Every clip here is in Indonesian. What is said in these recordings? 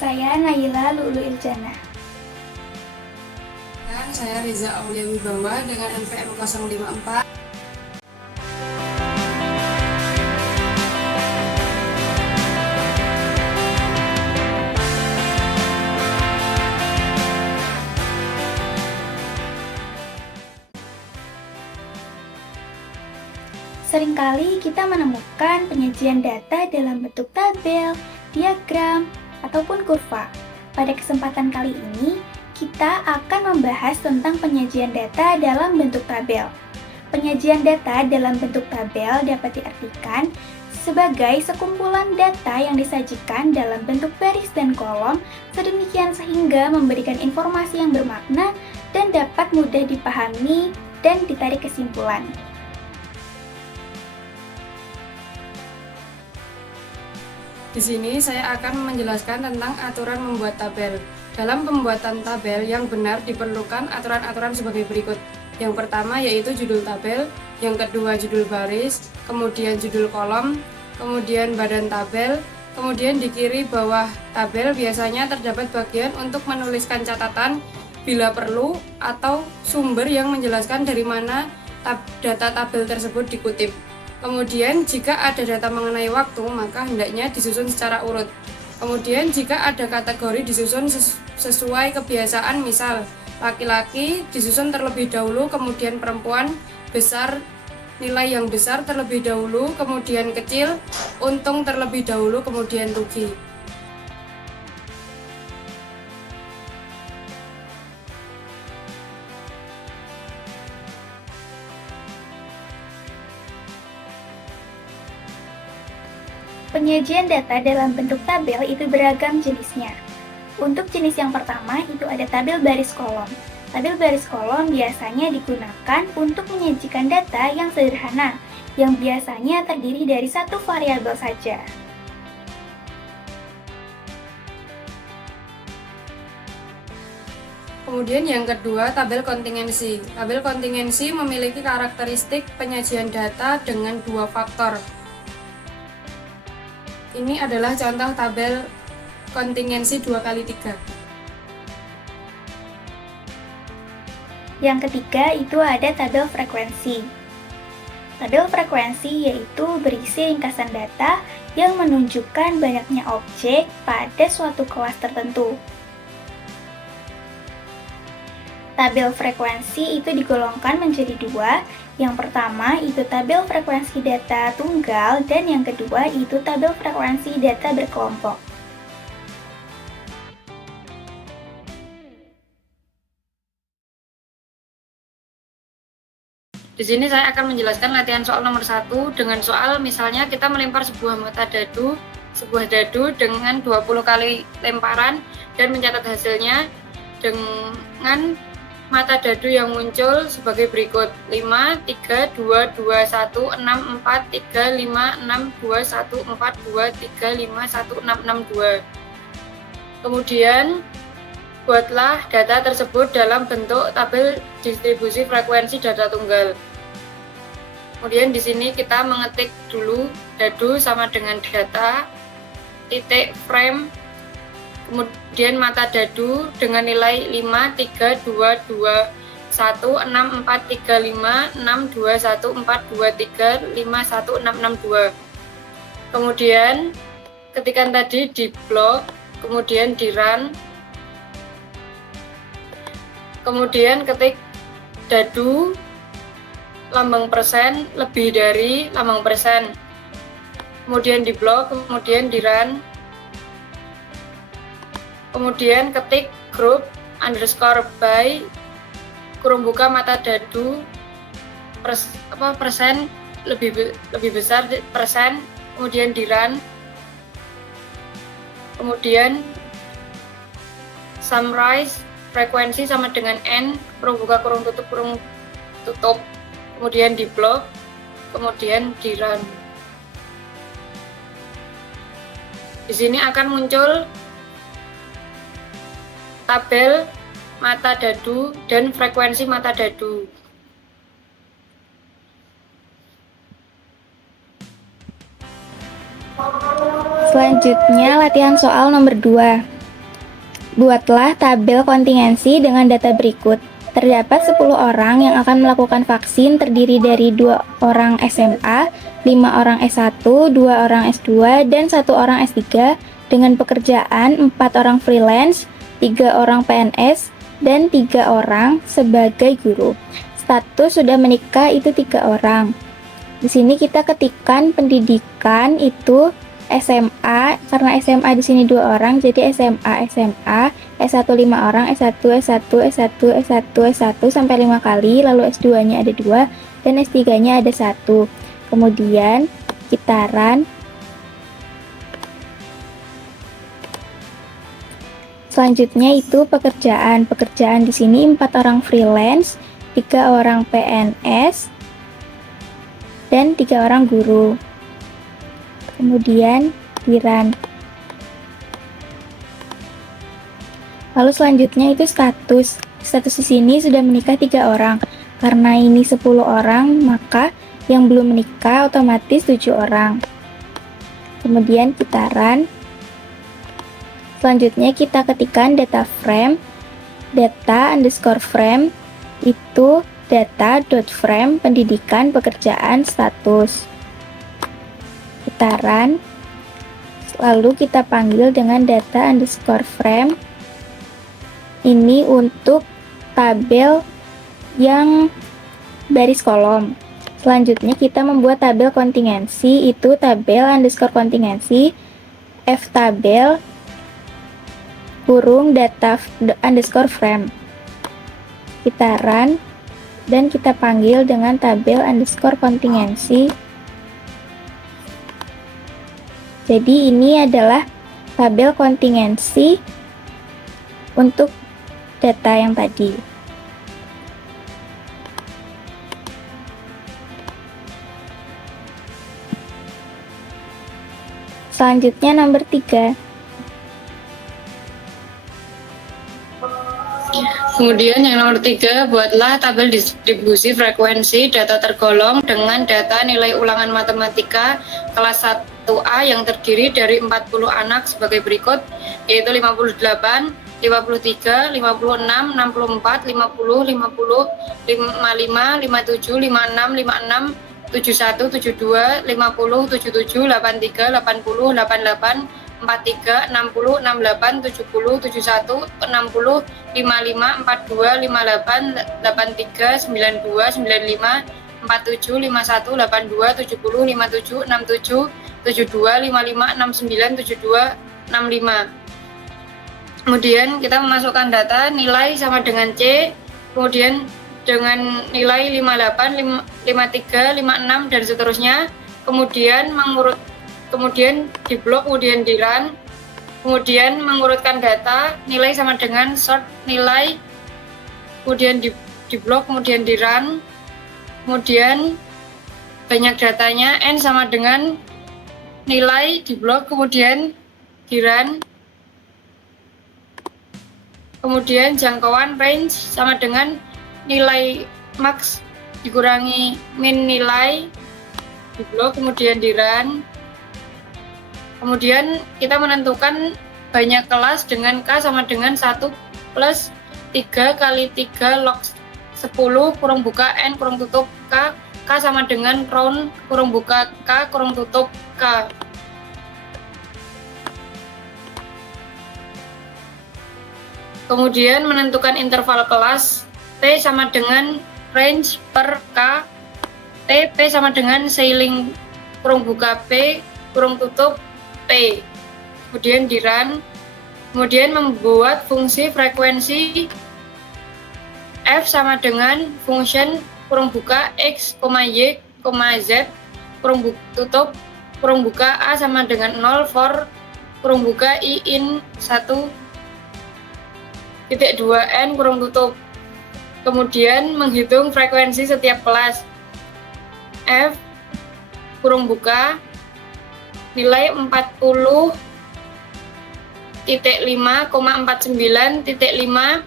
saya Naila Lulu Iljana. Dan saya Riza Aulia Wibawa dengan NPM 054. Seringkali kita menemukan penyajian data dalam bentuk tabel, diagram, ataupun kurva. Pada kesempatan kali ini, kita akan membahas tentang penyajian data dalam bentuk tabel. Penyajian data dalam bentuk tabel dapat diartikan sebagai sekumpulan data yang disajikan dalam bentuk baris dan kolom, sedemikian sehingga memberikan informasi yang bermakna dan dapat mudah dipahami dan ditarik kesimpulan. Di sini saya akan menjelaskan tentang aturan membuat tabel. Dalam pembuatan tabel yang benar diperlukan aturan-aturan sebagai berikut. Yang pertama yaitu judul tabel, yang kedua judul baris, kemudian judul kolom, kemudian badan tabel, kemudian di kiri bawah tabel biasanya terdapat bagian untuk menuliskan catatan bila perlu atau sumber yang menjelaskan dari mana data tabel tersebut dikutip. Kemudian jika ada data mengenai waktu, maka hendaknya disusun secara urut. Kemudian jika ada kategori disusun sesuai kebiasaan, misal laki-laki disusun terlebih dahulu, kemudian perempuan, besar nilai yang besar terlebih dahulu, kemudian kecil, untung terlebih dahulu, kemudian rugi. Penyajian data dalam bentuk tabel itu beragam jenisnya. Untuk jenis yang pertama itu ada tabel baris kolom. Tabel baris kolom biasanya digunakan untuk menyajikan data yang sederhana, yang biasanya terdiri dari satu variabel saja. Kemudian yang kedua, tabel kontingensi. Tabel kontingensi memiliki karakteristik penyajian data dengan dua faktor. Ini adalah contoh tabel kontingensi 2x3. Yang ketiga itu ada tabel frekuensi. Tabel frekuensi yaitu berisi ringkasan data yang menunjukkan banyaknya objek pada suatu kelas tertentu. Tabel frekuensi itu digolongkan menjadi dua. Yang pertama itu tabel frekuensi data tunggal dan yang kedua itu tabel frekuensi data berkelompok. Di sini saya akan menjelaskan latihan soal nomor 1 dengan soal misalnya kita melempar sebuah dadu dengan 20 kali lemparan dan mencatat hasilnya dengan mata dadu yang muncul sebagai berikut: 5, 3, 2, 2, 1, 6, 4, 3, 5, 6, 2, 1, 4, 2, 3, 5, 1, 6, 6, 2. Kemudian buatlah data tersebut dalam bentuk tabel distribusi frekuensi data tunggal. Kemudian di sini kita mengetik dulu dadu sama dengan data, titik frame, kemudian mata dadu dengan nilai 5, 3, 2, 2, 1, 6, 4, 3, 5, 6, 2, 1, 4, 2, 3, 5, 1, 6, 6, 2. Kemudian ketikan tadi di blok, kemudian di run, kemudian ketik dadu lambang persen lebih dari lambang persen, kemudian di blok, kemudian di run, kemudian ketik group underscore by kurung buka mata dadu persen lebih besar persen, kemudian di run, kemudian summarize frekuensi sama dengan n kurung buka kurung tutup, kemudian di blok, kemudian di run. Di sini akan muncul tabel mata dadu dan frekuensi mata dadu. Selanjutnya latihan soal nomor 2. Buatlah tabel kontingensi dengan data berikut. Terdapat 10 orang yang akan melakukan vaksin terdiri dari 2 orang SMA, 5 orang S1, 2 orang S2, dan 1 orang S3 dengan pekerjaan 4 orang freelance, 3 orang PNS, dan 3 orang sebagai guru. Status sudah menikah itu 3 orang. Di sini kita ketikkan pendidikan itu SMA, karena SMA di sini 2 orang, jadi SMA, S1 5 orang, S1 sampai 5 kali, lalu S2-nya ada 2, dan S3-nya ada 1. Kemudian kitaran. Selanjutnya itu pekerjaan. Pekerjaan di sini 4 orang freelance, 3 orang PNS, dan 3 orang guru. Kemudian diran. Lalu selanjutnya itu status. Status di sini sudah menikah 3 orang. Karena ini 10 orang, maka yang belum menikah otomatis 7 orang. Kemudian kitaran. Selanjutnya kita ketikkan data frame. Data underscore frame itu data.frame pendidikan, pekerjaan, status. Kitaran, lalu kita panggil dengan data underscore frame. Ini untuk tabel yang baris kolom. Selanjutnya kita membuat tabel kontingensi, itu tabel underscore kontingensi f tabel kurung data underscore frame. Kitaran, dan kita panggil dengan tabel underscore kontingensi. Jadi ini adalah tabel kontingensi untuk data yang tadi. Selanjutnya nomor 3. Kemudian yang nomor 3, buatlah tabel distribusi frekuensi data tergolong dengan data nilai ulangan matematika kelas 1A yang terdiri dari 40 anak sebagai berikut, yaitu 58, 53, 56, 64, 50, 50, 55, 57, 56, 56, 71, 72, 50, 77, 83, 80, 88, 43, 60, 68, 70, 71, 60, 55, 42, 58, 83, 92, 95, 47, 51, 82, 70, 57, 67, 72, 55, 69, 72, 65. Kemudian kita memasukkan data nilai sama dengan C, kemudian dengan nilai 58, 53, 56 dan seterusnya. Kemudian di blok, kemudian di run, kemudian mengurutkan data nilai sama dengan sort nilai, kemudian di blok, kemudian di run, kemudian banyak datanya n sama dengan nilai di blok, kemudian di run, kemudian jangkauan range sama dengan nilai max dikurangi min nilai di blok, kemudian di run. Kemudian kita menentukan banyak kelas dengan K sama dengan 1 plus 3 kali 3 log 10 kurung buka N kurung tutup K, K sama dengan round kurung buka K kurung tutup K. Kemudian menentukan interval kelas T sama dengan range per K, T P sama dengan ceiling kurung buka P kurung tutup P. Kemudian di run, kemudian membuat fungsi frekuensi F sama dengan function kurung buka X, Y, Z kurung tutup kurung buka A sama dengan 0 for kurung buka I in 1.2N kurung tutup. Kemudian menghitung frekuensi setiap kelas. F kurung buka nilai 40.5,49.5,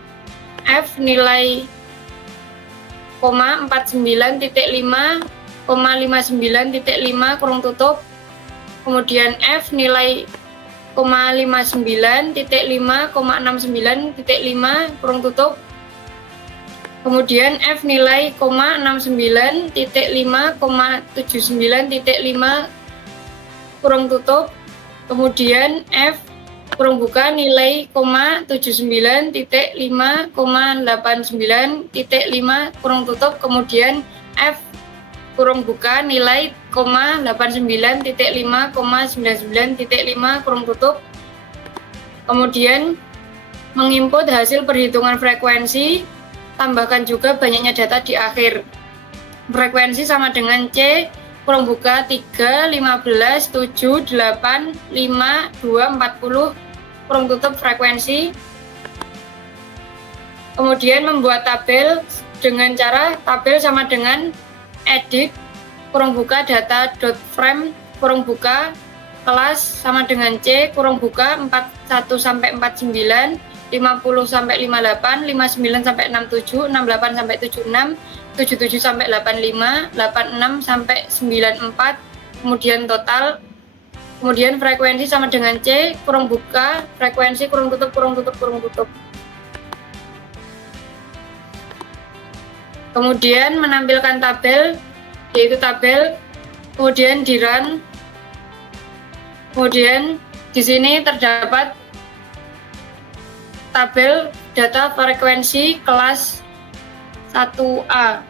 F nilai 49.5,59.5 kurung tutup, kemudian F nilai 59.5,69.5 kurung tutup. Kemudian F nilai 69.5,79.5 kurung tutup. Kemudian F kurung buka nilai 79.5,89.5 kurung tutup. Kemudian F kurung buka nilai 89.5,99.5 kurung tutup. Kemudian menginput hasil perhitungan frekuensi, tambahkan juga banyaknya data di akhir. Frekuensi sama dengan C kurung buka 3, 15, 7, 8, 5, 2, 40 kurung tutup frekuensi. Kemudian membuat tabel dengan cara tabel sama dengan edit kurung buka data.frame kurung buka kelas sama dengan C kurung buka 41 sampai 49, 50 sampai 58, 59 sampai 67, 68 sampai 76, 77 sampai 85, 86 sampai 94, kemudian total. Kemudian frekuensi sama dengan C kurung buka frekuensi kurung tutup kurung tutup kurung tutup. Kemudian menampilkan tabel, yaitu tabel, kemudian di run. Kemudian di sini terdapat tabel data frekuensi kelas 1A.